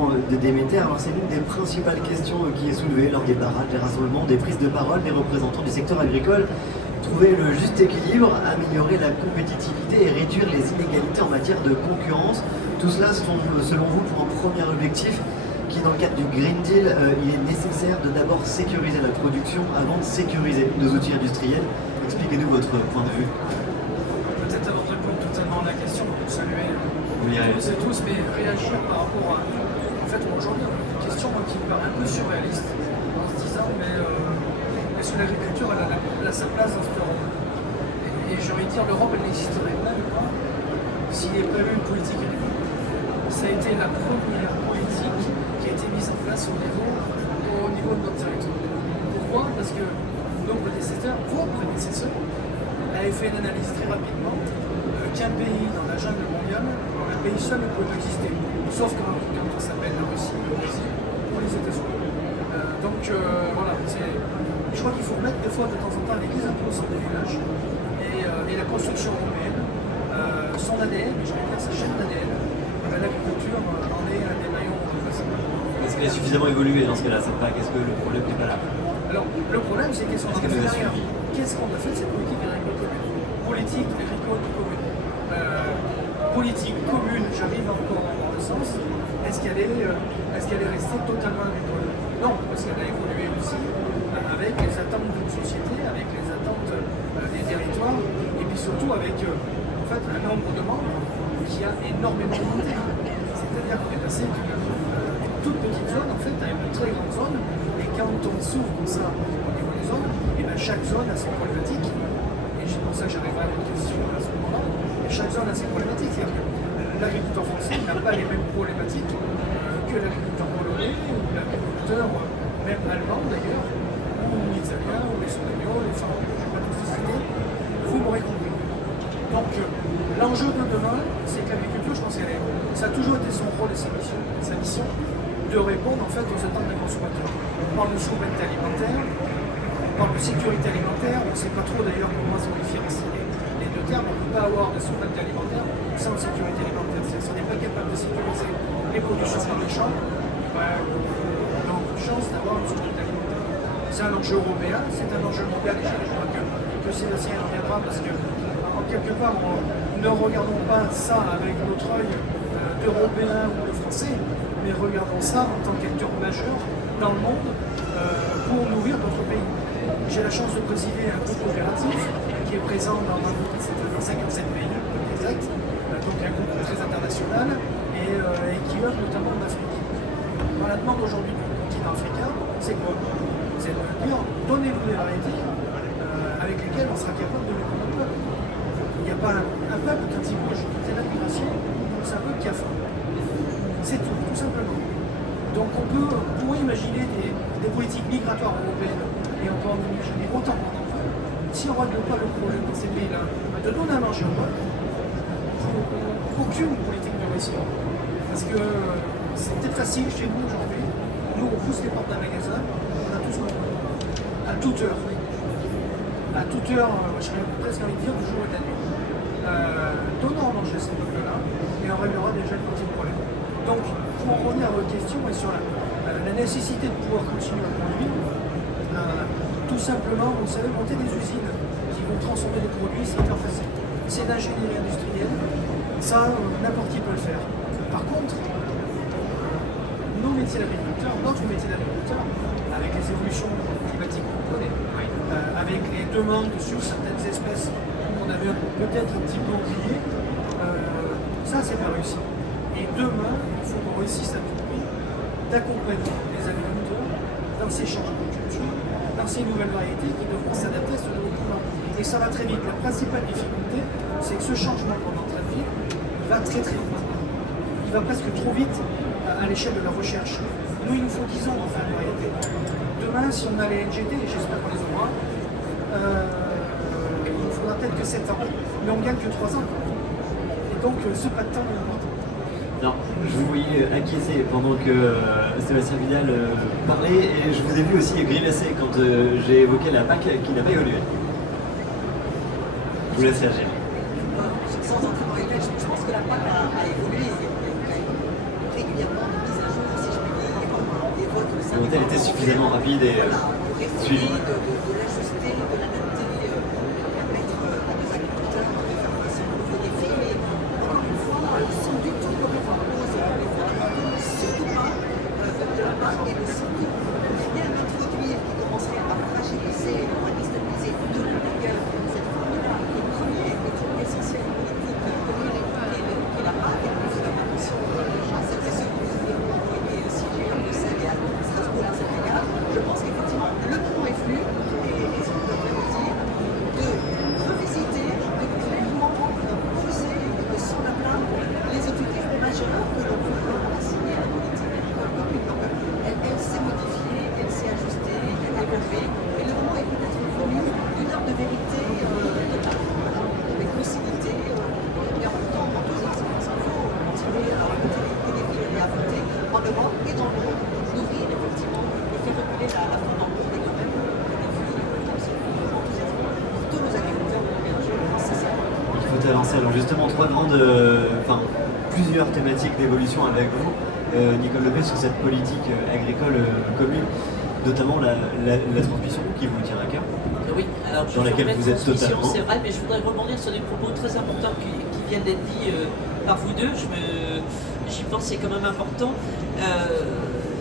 également de Déméter. Alors c'est l'une des principales questions qui est soulevée lors des barrages, des rassemblements, des prises de parole des représentants du secteur agricole. Trouver le juste équilibre, améliorer la compétitivité et réduire les inégalités en matière de concurrence. Tout cela sont, selon vous, pour un premier objectif qui, dans le cadre du Green Deal, il est nécessaire de d'abord sécuriser la production avant de sécuriser nos outils industriels. Expliquez-nous votre point de vue. Peut-être avant de répondre totalement à la question, saluer Oui, tous, mais réagir par rapport à... En fait, aujourd'hui, on a une question qui me paraît un peu surréaliste, en se disant, mais est-ce que l'agriculture, elle a sa place dans cette Europe? Et j'ai envie de dire, l'Europe, elle n'existerait même pas s'il n'y avait pas eu une politique agricole. Ça a été la première politique qui a été mise en place au niveau de notre territoire. Pourquoi? Parce que nos prédécesseurs, vos prédécesseurs, avaient fait une analyse très rapidement qu'un pays dans la jungle mondiale, un pays seul ne pouvait pas exister, sauf quand on s'appelle la Russie, le Brésil ou les États-Unis. Voilà, je crois qu'il faut remettre des fois de temps en temps l'église un peu au centre des villages et la construction européenne, son ADN, mais je vais dire sa chaîne d'ADN, l'agriculture en est un des maillons principaux. Est-ce qu'elle a suffisamment évolué dans ce cas-là? C'est pas qu'est-ce que le problème n'est pas là? Alors, le problème, c'est qu'est-ce qu'on a fait derrière? Qu'est-ce qu'on a fait de cette politique agricole commune? Politique agricole commune. Politique commune, j'arrive encore dans le sens, est-ce qu'elle est restée totalement agricole? Non, parce qu'elle a évolué aussi avec les attentes d'une société, avec les attentes des territoires, et puis surtout avec en fait, un nombre de membres qui a énormément augmenté. C'est-à-dire qu'on est passé d'une toute petite zone en fait à une très grande zone, et quand on s'ouvre comme ça au niveau des zones, et bien chaque zone a ses problématiques, et c'est pour ça que j'arriverai à une question à ce moment-là, et chaque zone a ses problématiques, c'est-à-dire que l'agriculteur français n'a pas les mêmes problématiques que l'agriculteur polonais, ou l'agriculteur même allemand d'ailleurs, ou italien, ou espagnol, enfin, je ne vais pas tous les citer, vous m'aurez compris. Donc l'enjeu de demain, c'est que l'agriculture, je pense ça a toujours été son rôle et sa mission de répondre en fait aux attentes des consommateurs. On parle de souveraineté alimentaire, on parle de sécurité alimentaire, on ne sait pas trop d'ailleurs comment on différencie les deux termes. On ne peut pas avoir de souveraineté alimentaire sans sécurité alimentaire. Si on n'est pas capable de sécuriser les productions dans les champs, on a beaucoup de chance d'avoir une souveraineté alimentaire. C'est un enjeu européen, c'est un enjeu mondial, et je crois que Sébastien en reviendra parce que en quelque part, ne regardons pas ça avec notre œil d'Européen ou de Français, mais regardons ça en tant qu'acteur majeur dans le monde pour nourrir notre pays. J'ai la chance de présider un groupe coopératif qui est présent dans 57 pays, exact, donc un groupe très international et qui œuvre notamment en Afrique. La demande aujourd'hui du continent africain, c'est quoi? C'est de dire, donnez-nous des variétés avec lesquelles on sera capable de nourrir notre peuple. Il n'y a pas un peuple, quand il bouge, c'est la migration, c'est un peuple qui a faim. C'est tout simplement. Donc on pourrait imaginer des politiques migratoires européennes, et on peut en imaginer autant qu'on en veut. Si on ne règle pas le problème dans ces pays-là, de donner à manger au peuple, aucune politique ne réussira. Parce que c'est peut-être facile chez nous aujourd'hui, nous on pousse les portes d'un magasin, on a tout ce qu'on veut. À toute heure. À toute heure, j'aurais presque envie de dire du jour et de la nuit. Donnons à manger ces peuples-là et on réglera déjà le petit problème. Donc, pour en revenir à votre question et sur la nécessité de pouvoir continuer à produire, tout simplement, vous savez, monter des usines qui vont transformer des produits, c'est hyper facile. C'est d'ingénierie industrielle, ça, n'importe qui peut le faire. Par contre, nos métiers d'agriculteurs, notre métier d'agriculteur, avec les évolutions climatiques qu'on connaît, avec les demandes sur certaines espèces qu'on avait peut-être un petit peu oubliées, ça c'est pas réussi. Et demain, il faut qu'on réussisse à tout prix d'accompagner les agriculteurs dans ces changements de culture, dans ces nouvelles variétés qui devront s'adapter à ce nouveau climat. Et ça va très vite. La principale difficulté, c'est que ce changement qu'on est en train de vivre, il va très très vite. Il va presque trop vite à l'échelle de la recherche. Nous, il nous faut 10 ans pour faire une variété. Demain, si on a les NGT, et j'espère qu'on les aura, il nous faudra peut-être que 7 ans, mais on gagne que 3 ans. Et donc, ce pas de temps est important. Non, je vous voyais acquiescer pendant que Sébastien Vidal parlait, et je vous ai vu aussi grimacer quand j'ai évoqué la PAC qui n'a pas évolué. Je vous laisse réagir. Sans entrer dans les détails, je pense que la PAC a évolué. Il y a eu régulièrement des mises à jour volonté elle était suffisamment rapide et suivie. De l'ajuster, de l'adapter, permettre à nos agriculteurs de faire face aux nouveaux défis. Mais encore une fois, sans du tout remettre en cause les fondamentaux, surtout pas de la part et surtout rien introduire qui commencerait à fragiliser ou à déstabiliser de l'intérieur cette forme-là. Le premier est essentiel politique, qui n'a pas été plus de prévention à celles et ceux qui nous ont envoyé siéger à Bruxelles et à Strasbourg à cet égard. Je pense qu'effectivement, le moment est venu, et ce qu'on devrait vous dire, de revisiter, de clairement poser sur la table les objectifs majeurs que l'on veut assigner à la politique agricole commune. Donc, elle s'est modifiée, elle s'est ajustée, elle a évolué, et le moment est peut-être venu d'une heure de vérité totale, voilà, avec lucidité, et en même temps enthousiasme, parce qu'il faut continuer à affronter les défis et à voter en Europe et dans le monde, nourrir effectivement et faire reculer la faune en cours, et quand même des défis enthousiasme pour tous nos agriculteurs européens. Je pense que c'est ça. Il faut avancer. Alors justement, plusieurs thématiques d'évolution avec vous, Nicole Lopez, sur cette politique agricole commune, notamment la transmission qui vous tient à cœur. Oui, alors Dans laquelle vous êtes totalement. C'est vrai, mais je voudrais rebondir sur des propos très importants qui viennent d'être dits par vous deux. J'y pense, c'est quand même important.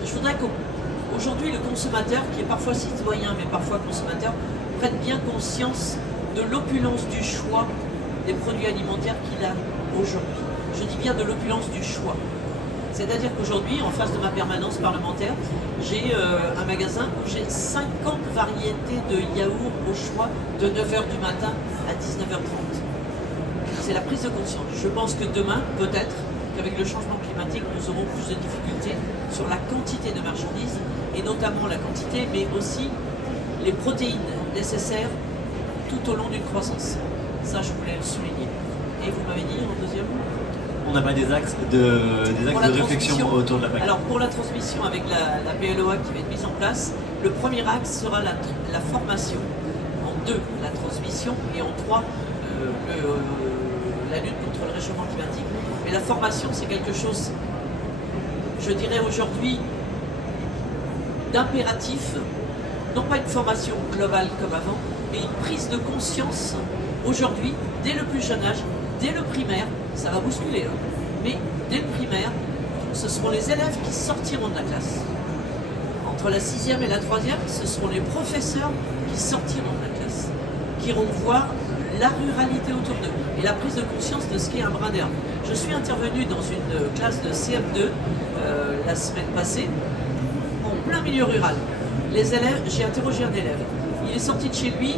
Je voudrais qu'aujourd'hui, le consommateur, qui est parfois citoyen, mais parfois consommateur, prenne bien conscience de l'opulence du choix des produits alimentaires qu'il a aujourd'hui. Je dis bien de l'opulence du choix. C'est-à-dire qu'aujourd'hui, en face de ma permanence parlementaire, j'ai un magasin où j'ai 50 variétés de yaourts au choix de 9h du matin à 19h30. C'est la prise de conscience. Je pense que demain, peut-être, qu'avec le changement climatique, nous aurons plus de difficultés sur la quantité de marchandises, et notamment la quantité, mais aussi les protéines nécessaires tout au long d'une croissance. Ça, je voulais le souligner. Et vous m'avez dit en deuxième? On n'a pas des axes de réflexion autour de la PAC. Alors pour la transmission avec la PLOA qui va être mise en place, le premier axe sera la formation. En 2, la transmission, et en 3, la lutte contre le réchauffement climatique. Mais la formation, c'est quelque chose, je dirais aujourd'hui, d'impératif, non pas une formation globale comme avant, mais une prise de conscience aujourd'hui, dès le plus jeune âge, dès le primaire. Ça va bousculer, hein. Mais dès le primaire, ce seront les élèves qui sortiront de la classe. Entre la 6e et la 3e, ce seront les professeurs qui sortiront de la classe, qui iront voir la ruralité autour d'eux et la prise de conscience de ce qu'est un brin d'herbe. Je suis intervenu dans une classe de CM2 la semaine passée, en plein milieu rural. Les élèves, j'ai interrogé un élève. Il est sorti de chez lui,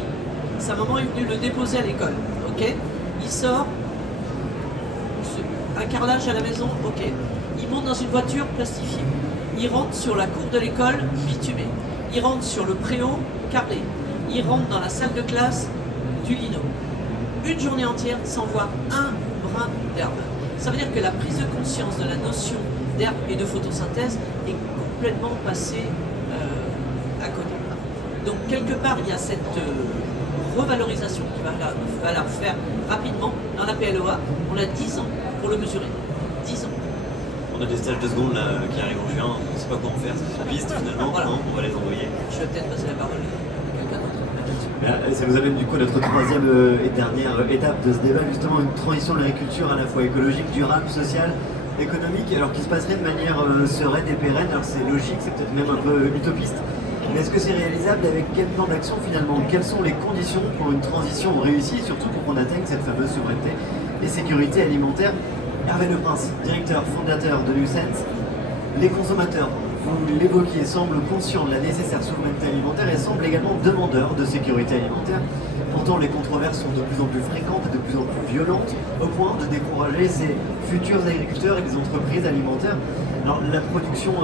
sa maman est venue le déposer à l'école. Ok, il sort. Un carrelage à la maison, ok. Il monte dans une voiture plastifiée. Il rentre sur la cour de l'école, bitumée. Il rentre sur le préau, carrelé. Il rentre dans la salle de classe, du lino. Une journée entière sans voir un brin d'herbe. Ça veut dire que la prise de conscience de la notion d'herbe et de photosynthèse est complètement passée à côté. Donc quelque part, il y a cette revalorisation qui va la faire rapidement. Dans la PLOA, on a 10 ans pour le mesurer. 10 ans. On a des stages de seconde là, qui arrivent en juin, on ne sait pas quoi en faire, c'est la piste finalement, Voilà. Non, on va les envoyer. Je vais peut-être passer la parole à quelqu'un d'autre. Ça nous amène du coup à notre troisième et dernière étape de ce débat, justement une transition de l'agriculture à la fois écologique, durable, sociale, économique, alors qui se passerait de manière sereine et pérenne. Alors c'est logique, c'est peut-être même un peu utopiste, mais est-ce que c'est réalisable? Avec quel plan d'action finalement? Quelles sont les conditions pour une transition réussie et surtout pour qu'on atteigne cette fameuse souveraineté et sécurité alimentaire? Hervé Leprince, directeur fondateur de Lucent, les consommateurs, vous l'évoquiez, semblent conscients de la nécessaire souveraineté alimentaire et semblent également demandeurs de sécurité alimentaire. Pourtant, les controverses sont de plus en plus fréquentes et de plus en plus violentes, au point de décourager ces futurs agriculteurs et les entreprises alimentaires. Alors, la production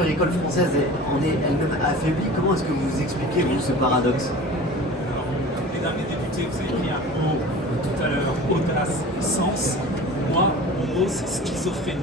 agricole française en est elle-même affaiblie. Comment est-ce que vous expliquez, vous, ce paradoxe? Alors, mesdames les députés, vous avez pris un mot tout à l'heure, audace, sens. Moi, mon mot, c'est schizophrénie.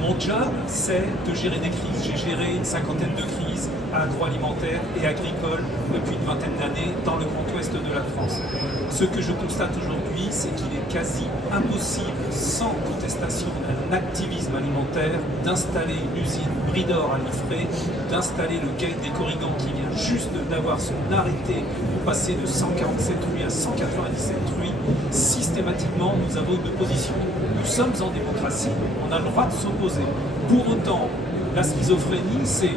Mon job, c'est de gérer des crises. J'ai géré une cinquantaine de crises agroalimentaires et agricoles depuis une vingtaine d'années dans le Grand Ouest de la France. Ce que je constate aujourd'hui, c'est qu'il est quasi impossible, sans contestation d'un activisme alimentaire, d'installer une usine Bridor à Liffré, d'installer le Gate des Corrigans qui vient juste d'avoir son arrêté pour passer de 147 rues à 197 rues. Systématiquement, nous avons une opposition. Nous sommes en démocratie, on a le droit de s'opposer. Pour autant, la schizophrénie, c'est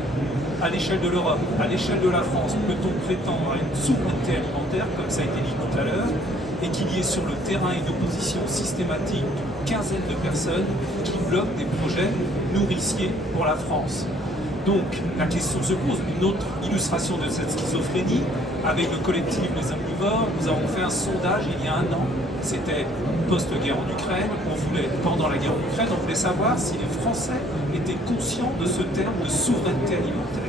à l'échelle de l'Europe, à l'échelle de la France, peut-on prétendre à une souveraineté alimentaire, comme ça a été dit tout à l'heure, et qu'il y ait sur le terrain une opposition systématique d'une quinzaine de personnes qui bloquent des projets nourriciers pour la France. Donc la question se pose, une autre illustration de cette schizophrénie, avec le collectif Les Omnivores, nous avons fait un sondage il y a 1 an, c'était post-guerre en Ukraine, pendant la guerre en Ukraine, on voulait savoir si les Français étaient conscients de ce terme de souveraineté alimentaire.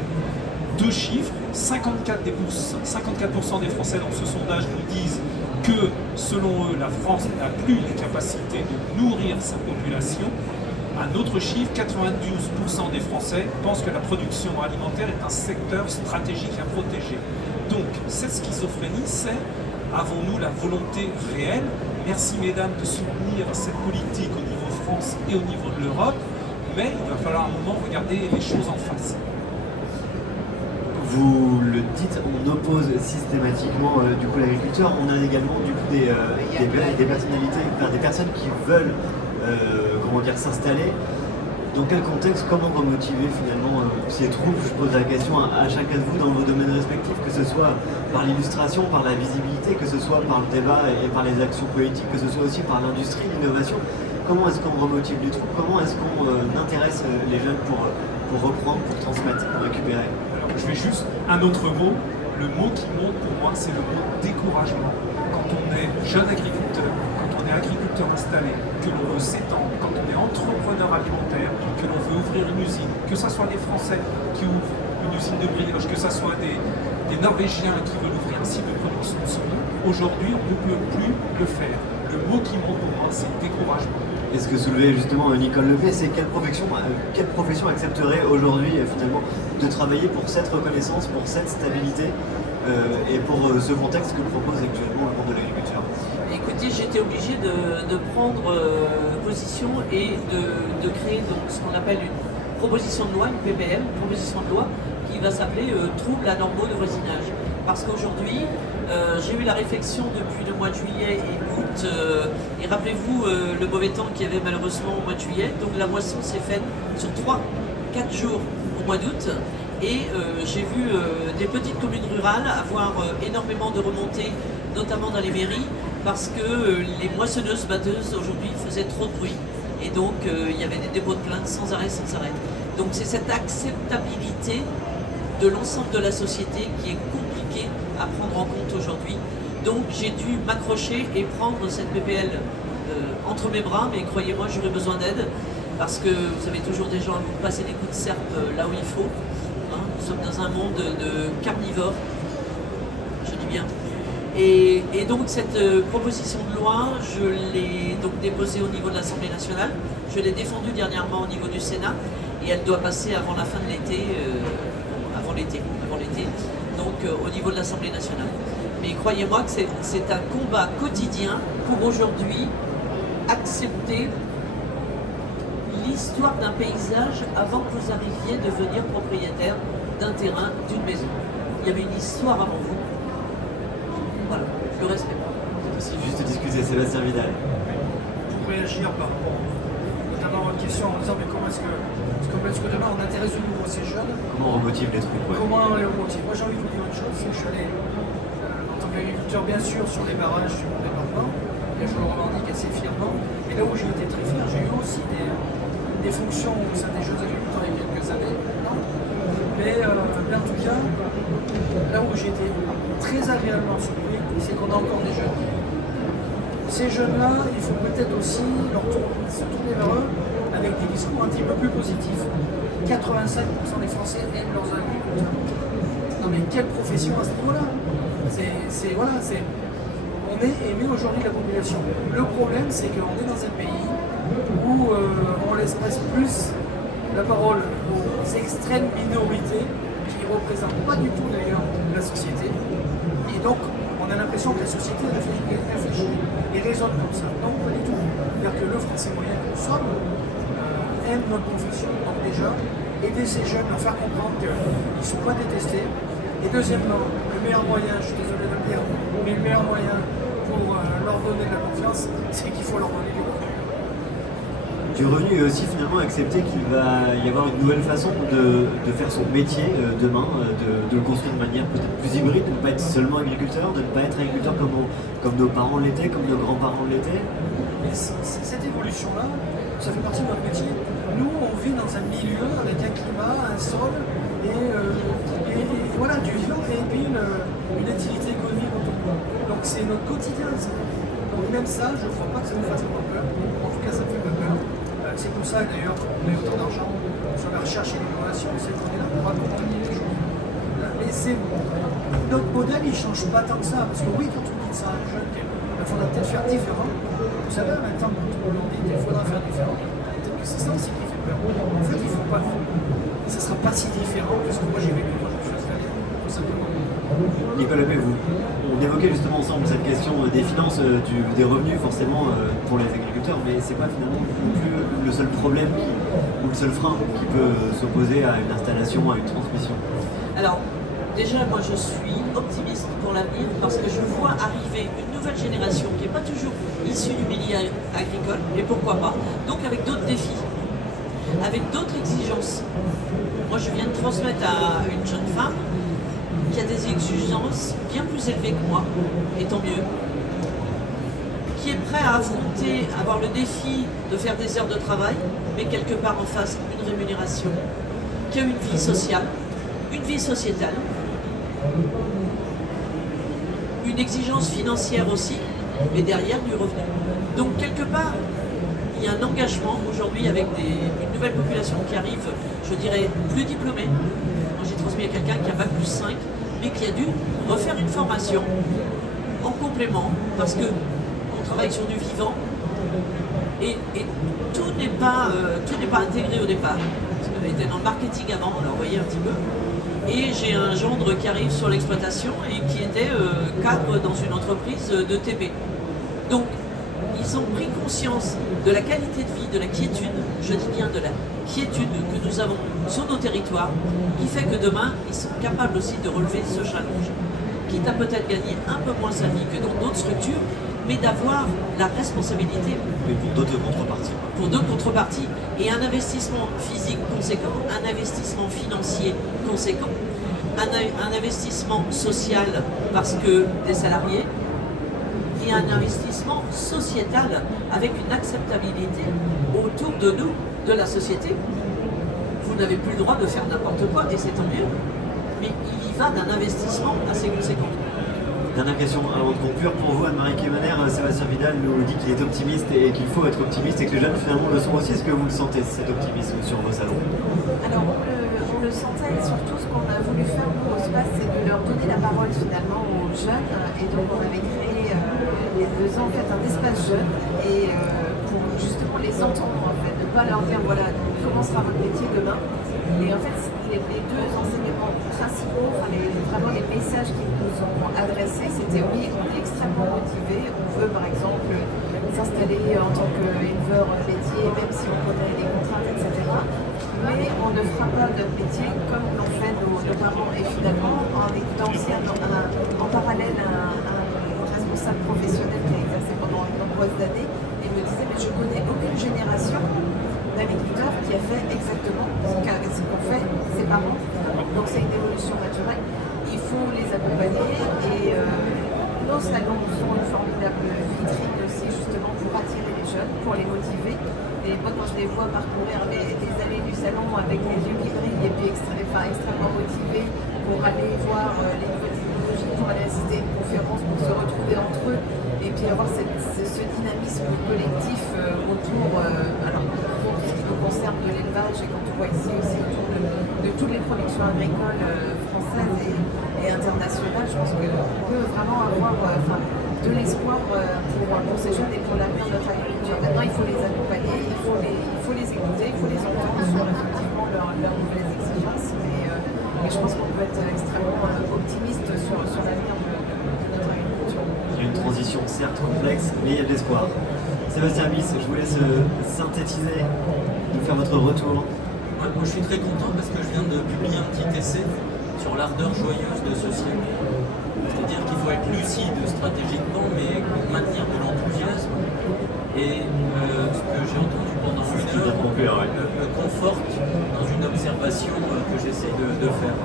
2 chiffres, 54% des Français dans ce sondage nous disent que, selon eux, la France n'a plus les capacités de nourrir sa population. Un autre chiffre, 92% des Français pensent que la production alimentaire est un secteur stratégique à protéger. Donc, cette schizophrénie, c'est, avons-nous la volonté réelle, merci mesdames de soutenir cette politique au niveau France et au niveau de l'Europe, mais il va falloir à un moment regarder les choses en face. Vous le dites, on oppose systématiquement du coup l'agriculteur. On a également du coup des personnalités, enfin, des personnes qui veulent s'installer. Dans quel contexte, comment remotiver finalement ces troupes? Je pose la question à chacun de vous dans vos domaines respectifs, que ce soit par l'illustration, par la visibilité, que ce soit par le débat et par les actions politiques, que ce soit aussi par l'industrie, l'innovation. Comment est-ce qu'on remotive les troupes? Comment est-ce qu'on intéresse les jeunes pour reprendre, pour transmettre, pour récupérer? Je vais juste un autre mot. Le mot qui monte pour moi, c'est le mot découragement. Quand on est jeune agriculteur, quand on est agriculteur installé, que l'on veut s'étendre, quand on est entrepreneur alimentaire, que l'on veut ouvrir une usine, que ce soit des Français qui ouvrent une usine de brioche, que ce soit des Norvégiens qui veulent ouvrir un site de production de saumon, aujourd'hui on ne peut plus le faire. Le mot qui monte pour moi, c'est découragement. Et ce que soulevait justement Nicole Lepay, c'est quelle profession accepterait aujourd'hui finalement de travailler pour cette reconnaissance, pour cette stabilité et pour ce contexte que propose actuellement le monde de l'agriculture? Écoutez, j'étais obligée de prendre position et de créer donc, ce qu'on appelle une proposition de loi, une PPL, une proposition de loi qui va s'appeler troubles anormaux de voisinage. Parce qu'aujourd'hui, j'ai eu la réflexion depuis le mois de juillet et août, et rappelez-vous le mauvais temps qu'il y avait malheureusement au mois de juillet, donc la moisson s'est faite sur 3-4 jours au mois d'août, et j'ai vu des petites communes rurales avoir énormément de remontées, notamment dans les mairies, parce que les moissonneuses-batteuses aujourd'hui faisaient trop de bruit, et donc il y avait des dépôts de plainte sans arrêt. Donc c'est cette acceptabilité de l'ensemble de la société qui est compliquée à prendre en compte aujourd'hui. Donc j'ai dû m'accrocher et prendre cette PPL entre mes bras, mais croyez-moi, j'aurais besoin d'aide, parce que vous avez toujours des gens à vous passer des coups de serpe là où il faut. Hein. Nous sommes dans un monde de carnivores, je dis bien. Et donc cette proposition de loi, je l'ai donc déposée au niveau de l'Assemblée nationale, je l'ai défendue dernièrement au niveau du Sénat, et elle doit passer avant la fin de l'été, avant l'été, donc au niveau de l'Assemblée nationale. Mais croyez-moi que c'est un combat quotidien pour aujourd'hui accepter l'histoire d'un paysage avant que vous arriviez à devenir propriétaire d'un terrain, d'une maison. Il y avait une histoire avant vous. Voilà, je le respecte. C'est aussi juste discuter, Sébastien Vidal. Pour réagir par rapport notamment à votre question en disant mais comment est-ce que demain on intéresse de nouveau ces jeunes? Comment on remotive les troupes? Comment on les remotive? Moi j'ai envie de vous dire une chose, c'est que je suis allé en tant qu'agriculteur bien sûr sur les barrages sur mon département, et je le revendique assez fièrement, mais là où j'ai été très fier, j'ai eu aussi des fonctions au sein des jeunes agriculteurs il y a quelques années, non, mais en tout cas, là où j'ai été très agréablement surpris, c'est qu'on a encore des jeunes. Ces jeunes-là, il faut peut-être aussi se tourner vers eux avec des discours un petit peu plus positifs. 85% des Français aiment leurs agriculteurs. Non mais quelle profession à ce niveau-là? On est aimé aujourd'hui de la population. Le problème, c'est qu'on est dans un pays où on laisse presque plus la parole aux extrêmes minorités qui ne représentent pas du tout d'ailleurs la société. Et donc, on a l'impression que la société réfléchit et raisonne comme ça. Non, pas du tout. C'est-à-dire que le français moyen que nous sommes aime notre profession. Donc déjà, aider ces jeunes à faire comprendre qu'ils ne sont pas détestés. Et deuxièmement, le meilleur moyen, je suis désolé de le dire, mais le meilleur moyen pour leur donner de la confiance, c'est qu'il faut leur donner du revenu. Du revenu et aussi finalement accepter qu'il va y avoir une nouvelle façon de faire son métier demain, de le construire de manière peut-être plus hybride, de ne pas être seulement agriculteur, de ne pas être agriculteur comme nos parents l'étaient, comme nos grands-parents l'étaient. Mais cette évolution-là, ça fait partie de notre métier. Nous, on vit dans un milieu avec un climat, un sol, et voilà, du vivant, et puis une activité économique autour de nous. Donc c'est notre quotidien, ça. Donc même ça, je ne crois pas que ça nous fasse pas peur. En tout cas, ça ne fait pas peur. C'est pour ça d'ailleurs qu'on met autant d'argent sur la recherche et l'innovation, c'est qu'on est là pour accompagner les choses. Mais notre modèle, il ne change pas tant que ça. Parce que oui, quand on dit ça à un jeune, il faudra peut-être faire différent. Vous savez, en même temps, quand on dit qu'il faudra faire différent, peut-être que c'est ça aussi qui fait peur. En fait, il ne faut pas le faire. Ça ne sera pas si différent que ce que moi j'ai vécu quand je suis installé, tout simplement. Nicolas Pay, on évoquait justement ensemble cette question des finances, des revenus forcément pour les agriculteurs, mais c'est pas finalement non plus le seul problème ou le seul frein qui peut s'opposer à une installation, à une transmission. Alors, déjà, moi je suis optimiste pour l'avenir parce que je vois arriver une nouvelle génération qui n'est pas toujours issue du milieu agricole, et pourquoi pas, donc avec d'autres défis, avec d'autres exigences. Moi je viens de transmettre à une jeune femme qui a des exigences bien plus élevées que moi, et tant mieux, qui est prêt à affronter, avoir le défi de faire des heures de travail, mais quelque part en face une rémunération, qui a une vie sociale, une vie sociétale, une exigence financière aussi, mais derrière du revenu. Donc quelque part, il y a un engagement aujourd'hui avec une nouvelle population qui arrive, je dirais, plus diplômée. Moi j'ai transmis à quelqu'un qui a bac plus 5, mais qui a dû refaire une formation en complément, parce qu'on travaille sur du vivant, et tout n'est pas intégré au départ. Parce qu'on était dans le marketing avant, alors vous voyez un petit peu. Et j'ai un gendre qui arrive sur l'exploitation et qui était cadre dans une entreprise de TP. Donc, ils ont pris conscience de la qualité de vie, de la quiétude, je dis bien de la quiétude que nous avons sur nos territoires, qui fait que demain, ils sont capables aussi de relever ce challenge, quitte à peut-être gagner un peu moins sa vie que dans d'autres structures, mais d'avoir la responsabilité. Mais pour d'autres contreparties. Pour d'autres contreparties. Et un investissement physique conséquent, un investissement financier conséquent, un investissement social parce que des salariés, et un investissement sociétal avec une acceptabilité autour de nous, de la société. Vous n'avez plus le droit de faire n'importe quoi, et c'est tant mieux. Mais il y va d'un investissement assez conséquent. Dernière question avant de conclure. Pour vous, Anne-Marie Kémaner, Sébastien Vidal nous dit qu'il est optimiste et qu'il faut être optimiste et que les jeunes finalement le sont aussi. Est-ce que vous le sentez, cet optimisme sur vos salons? Alors on le sentait, et surtout ce qu'on a voulu faire nous au SPAS, c'est de leur donner la parole finalement aux jeunes. Et donc on avait créé il y a 2 ans en fait un espace jeune et pour justement les entendre en fait, ne pas leur dire voilà comment sera votre métier demain. Et en fait les 2 enseignements principaux, vraiment les messages qu'ils nous ont adressés, c'était oui, on est extrêmement motivés, on veut par exemple s'installer en tant qu'éleveur laitier, même si on connaît les contraintes, etc. Mais on ne fera pas notre métier comme l'ont fait nos parents. Et finalement, en écoutant aussi en parallèle un responsable professionnel qui a exercé pendant de nombreuses années, il me disait mais je connais aucune génération d'agriculteurs qui a fait exactement ce qu'ont fait ses parents. Donc c'est une évolution naturelle. Il faut les accompagner et nos salons sont une formidable vitrine aussi justement pour attirer les jeunes, pour les motiver. Et moi quand je les vois parcourir les allées du salon avec les yeux qui brillent et puis extrêmement motivés pour aller voir les nouvelles technologies, pour aller assister à une conférence, pour se retrouver entre eux et puis avoir ce dynamisme collectif autour, alors pour ce qui nous concerne de l'élevage et quand on voit ici aussi autour de toutes les productions agricoles françaises et internationales, je pense qu'on peut vraiment avoir, de l'espoir pour ces jeunes et pour l'avenir de notre agriculture. Maintenant, il faut les accompagner, il faut les écouter, il faut les entendre sur effectivement leurs nouvelles exigences. Mais je pense qu'on peut être extrêmement optimiste sur l'avenir de notre agriculture. Il y a une transition certes complexe, mais il y a de l'espoir. Sébastien Bis, je vous laisse synthétiser, nous faire votre retour. Moi, je suis très content parce que je viens de publier un petit essai sur l'ardeur joyeuse de ce siècle. C'est-à-dire qu'il faut être lucide stratégiquement, mais maintenir de l'enthousiasme. Et ce que j'ai entendu pendant une heure me conforte dans une observation que j'essaie de faire.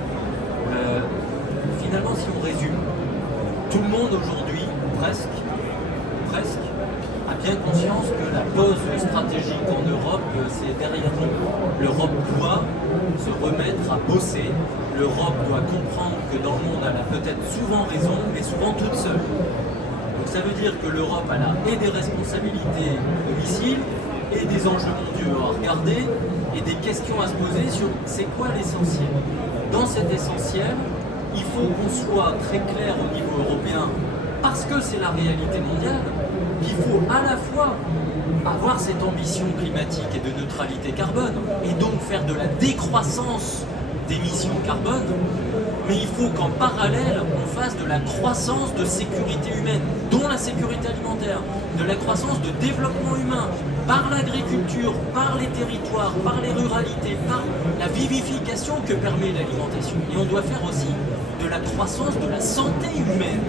Finalement, si on résume, tout le monde aujourd'hui, presque, a bien conscience que la pause stratégique en Europe, c'est derrière nous. L'Europe doit se remettre à bosser. L'Europe doit comprendre que dans le monde, elle a peut-être souvent raison, mais souvent toute seule. Donc ça veut dire que l'Europe, elle a et des responsabilités domicile et des enjeux mondiaux à regarder et des questions à se poser sur c'est quoi l'essentiel. Dans cet essentiel, il faut qu'on soit très clair au niveau européen parce que c'est la réalité mondiale. Il faut à la fois avoir cette ambition climatique et de neutralité carbone et donc faire de la décroissance d'émissions carbone, mais il faut qu'en parallèle on fasse de la croissance de sécurité humaine, dont la sécurité alimentaire, de la croissance de développement humain, par l'agriculture, par les territoires, par les ruralités, par la vivification que permet l'alimentation. Et on doit faire aussi de la croissance de la santé humaine,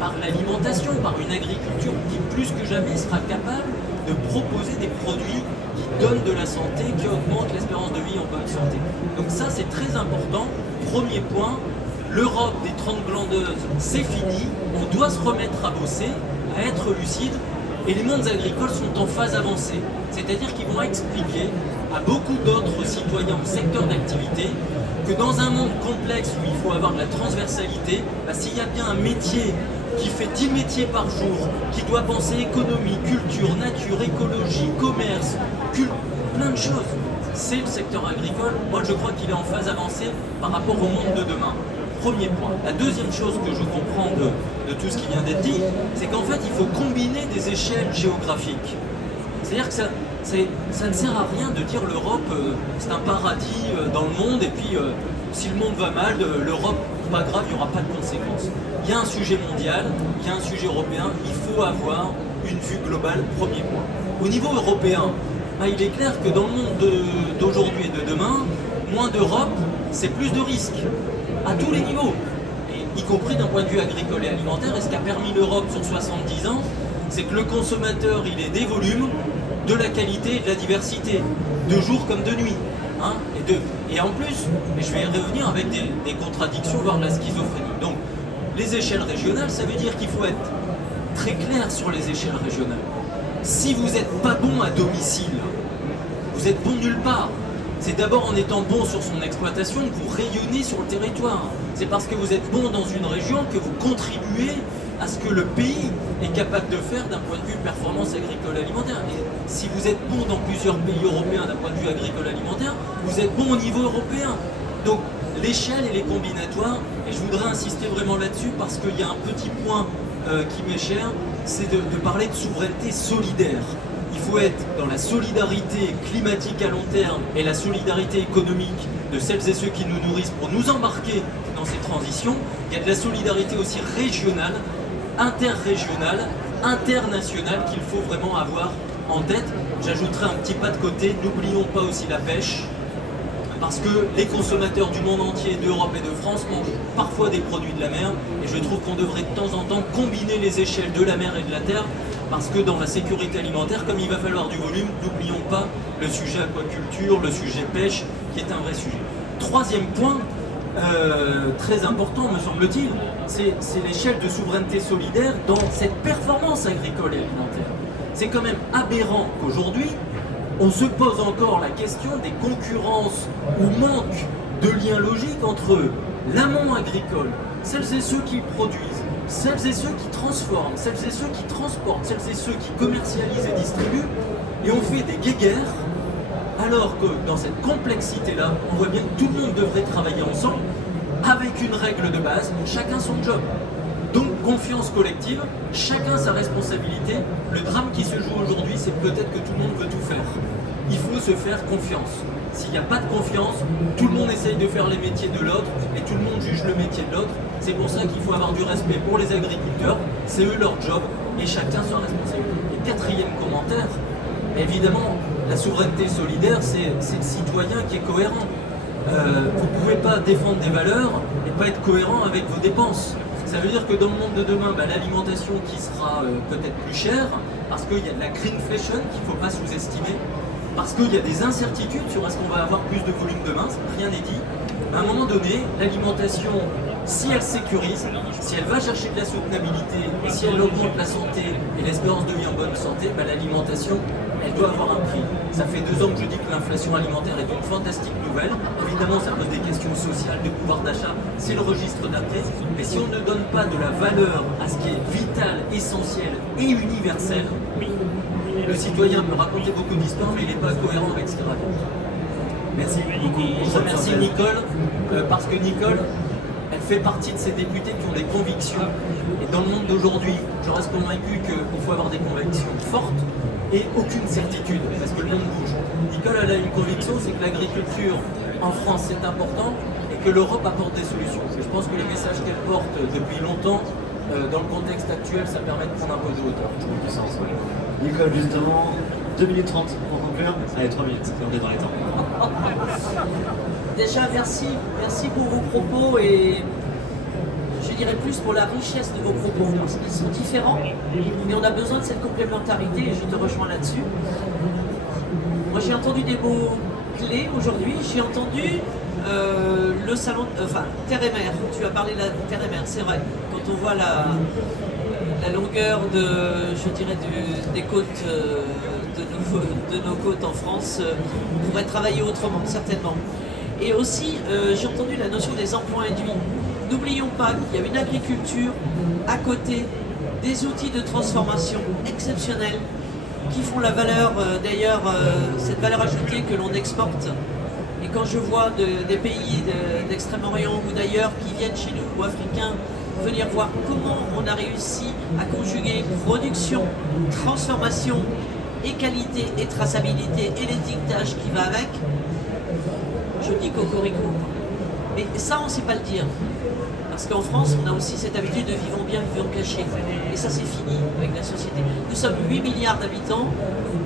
par l'alimentation, par une agriculture qui plus que jamais sera capable de proposer des produits qui donnent de la santé, qui augmentent l'espérance de vie en bonne santé. Donc ça c'est très important. Premier point, l'Europe des 30 glandeuses, c'est fini, on doit se remettre à bosser, à être lucide, et les mondes agricoles sont en phase avancée. C'est-à-dire qu'ils vont expliquer à beaucoup d'autres citoyens ou secteurs d'activité que dans un monde complexe où il faut avoir de la transversalité, s'il y a bien un métier qui fait 10 métiers par jour, qui doit penser économie, culture, nature, écologie, commerce, plein de choses, c'est le secteur agricole. Moi je crois qu'il est en phase avancée par rapport au monde de demain. Premier point. La deuxième chose que je comprends de tout ce qui vient d'être dit, c'est qu'en fait il faut combiner des échelles géographiques. C'est-à-dire que ça ne sert à rien de dire l'Europe c'est un paradis dans le monde et puis si le monde va mal, l'Europe, pas grave, il n'y aura pas de conséquences. Il y a un sujet mondial, il y a un sujet européen, il faut avoir une vue globale, premier point. Au niveau européen, il est clair que dans le monde d'aujourd'hui et de demain, moins d'Europe, c'est plus de risques, à tous les niveaux, y compris d'un point de vue agricole et alimentaire. Et ce qu'a permis l'Europe sur 70 ans, c'est que le consommateur, il est des volumes, de la qualité et de la diversité, de jour comme de nuit. Et en plus, et je vais y revenir avec des contradictions, voire de la schizophrénie. Donc, les échelles régionales, ça veut dire qu'il faut être très clair sur les échelles régionales. Si vous n'êtes pas bon à domicile, vous êtes bon nulle part. C'est d'abord en étant bon sur son exploitation que vous rayonnez sur le territoire. C'est parce que vous êtes bon dans une région que vous contribuez à ce que le pays est capable de faire d'un point de vue performance agricole alimentaire. Et si vous êtes bon dans plusieurs pays européens d'un point de vue agricole alimentaire, vous êtes bon au niveau européen. Donc l'échelle et les combinatoires, et je voudrais insister vraiment là-dessus parce qu'il y a un petit point qui m'est cher, c'est de parler de souveraineté solidaire. Il faut être dans la solidarité climatique à long terme et la solidarité économique de celles et ceux qui nous nourrissent pour nous embarquer dans ces transitions. Il y a de la solidarité aussi régionale, interrégionale, internationale qu'il faut vraiment avoir en tête. J'ajouterai un petit pas de côté, n'oublions pas aussi la pêche, parce que les consommateurs du monde entier, d'Europe et de France, mangent parfois des produits de la mer, et je trouve qu'on devrait de temps en temps combiner les échelles de la mer et de la terre, parce que dans la sécurité alimentaire, comme il va falloir du volume, n'oublions pas le sujet aquaculture, le sujet pêche, qui est un vrai sujet. Troisième point, très important me semble-t-il, c'est l'échelle de souveraineté solidaire dans cette performance agricole et alimentaire. C'est quand même aberrant qu'aujourd'hui, on se pose encore la question des concurrences ou manque de lien logique entre l'amont agricole, celles et ceux qui produisent, celles et ceux qui transforment, celles et ceux qui transportent, celles et ceux qui commercialisent et distribuent, et on fait des guéguerres, alors que dans cette complexité-là, on voit bien que tout le monde devrait travailler ensemble, avec une règle de base, chacun son job. Donc confiance collective, chacun sa responsabilité. Le drame qui se joue aujourd'hui, c'est peut-être que tout le monde veut tout faire. Il faut se faire confiance. S'il n'y a pas de confiance, tout le monde essaye de faire les métiers de l'autre et tout le monde juge le métier de l'autre. C'est pour ça qu'il faut avoir du respect pour les agriculteurs, c'est eux leur job et chacun sa responsabilité. Et quatrième commentaire, évidemment, la souveraineté solidaire, c'est le citoyen qui est cohérent. Vous ne pouvez pas défendre des valeurs et pas être cohérent avec vos dépenses. Ça veut dire que dans le monde de demain, l'alimentation qui sera peut-être plus chère, parce qu'il y a de la greenflation qu'il ne faut pas sous-estimer, parce qu'il y a des incertitudes sur est-ce qu'on va avoir plus de volume demain, rien n'est dit. À un moment donné, l'alimentation, si elle sécurise, si elle va chercher de la soutenabilité et si elle augmente la santé et l'espérance de vie en bonne santé, l'alimentation, elle doit avoir un prix. Ça fait 2 ans que je dis que l'inflation alimentaire est une fantastique nouvelle. Évidemment, ça pose des questions sociales, de pouvoir d'achat, c'est le registre d'après. Mais si on ne donne pas de la valeur à ce qui est vital, essentiel et universel, le citoyen peut raconter beaucoup d'histoires, mais il n'est pas cohérent avec ce qu'il raconte. Merci beaucoup. Je remercie Nicole, parce que Nicole, elle fait partie de ces députés qui ont des convictions. Et dans le monde d'aujourd'hui, je reste convaincu qu'il faut avoir des convictions fortes et aucune certitude, parce que le monde bouge. Nicole, elle a une conviction, c'est que l'agriculture en France, c'est important, et que l'Europe apporte des solutions. Et je pense que les messages qu'elle porte depuis longtemps, dans le contexte actuel, ça permet de prendre un peu de hauteur. Nicole, justement, 2 minutes 30 pour conclure. Allez, 3 minutes, on est dans les temps. Déjà, merci pour vos propos et je dirais plus pour la richesse de vos propos, parce qu'ils sont différents, mais on a besoin de cette complémentarité et je te rejoins là-dessus. Moi, j'ai entendu des mots clés aujourd'hui. J'ai entendu le salon, terre et mer. Tu as parlé de la terre et mer, c'est vrai. Quand on voit la longueur des côtes de nos côtes en France, on pourrait travailler autrement, certainement. Et aussi, j'ai entendu la notion des emplois induits. N'oublions pas qu'il y a une agriculture à côté, des outils de transformation exceptionnels qui font la valeur, cette valeur ajoutée que l'on exporte. Et quand je vois des pays d'Extrême-Orient ou d'ailleurs qui viennent chez nous, ou africains, venir voir comment on a réussi à conjuguer production, transformation et qualité et traçabilité et l'étiquetage qui va avec, je dis cocorico. Mais ça, on ne sait pas le dire. Parce qu'en France, on a aussi cette habitude de vivons bien, vivons cachés. Et ça, c'est fini avec la société. Nous sommes 8 milliards d'habitants,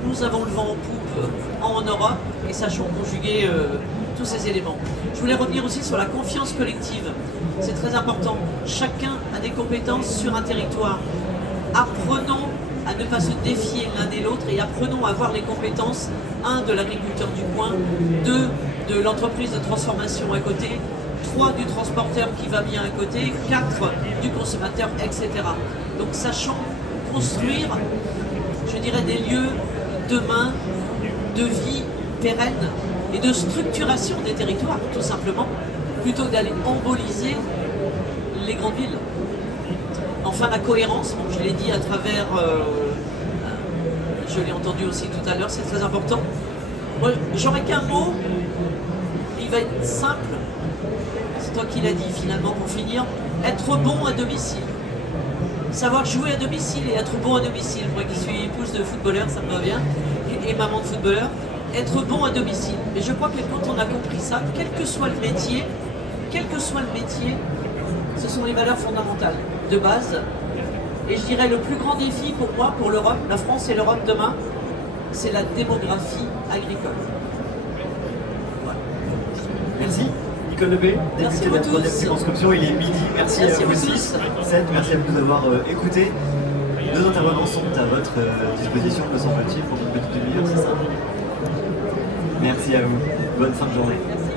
nous avons le vent en poupe en Europe, et sachons conjuguer tous ces éléments. Je voulais revenir aussi sur la confiance collective. C'est très important. Chacun a des compétences sur un territoire. Apprenons à ne pas se défier l'un et l'autre et apprenons à avoir les compétences, 1, de l'agriculteur du coin, 2, de l'entreprise de transformation à côté, 3, du transporteur qui va bien à côté, 4, du consommateur, etc. Donc sachons construire, je dirais, des lieux demain de vie pérenne et de structuration des territoires, tout simplement, plutôt que d'aller emboliser les grandes villes. Enfin, la cohérence, je l'ai dit à travers, je l'ai entendu aussi tout à l'heure, c'est très important. Moi, j'aurais qu'un mot, il va être simple, c'est toi qui l'as dit finalement pour finir, être bon à domicile. Savoir jouer à domicile et être bon à domicile. Moi qui suis épouse de footballeur, ça me va bien, et maman de footballeur, être bon à domicile. Et je crois que quand on a compris ça, quel que soit le métier, ce sont les valeurs fondamentales de base. Et je dirais le plus grand défi pour moi, pour l'Europe, la France et l'Europe demain, c'est la démographie agricole. Voilà. Merci. Nicole Lebet, députée de la 3e circonscription, il est midi. Merci à vous aussi. Seth, merci à vous de nous avoir écoutés. 2 intervenants sont à votre disposition, me semble-t-il, pour une petite demi-heure, c'est ça? Merci à vous. Bonne fin de journée. Merci.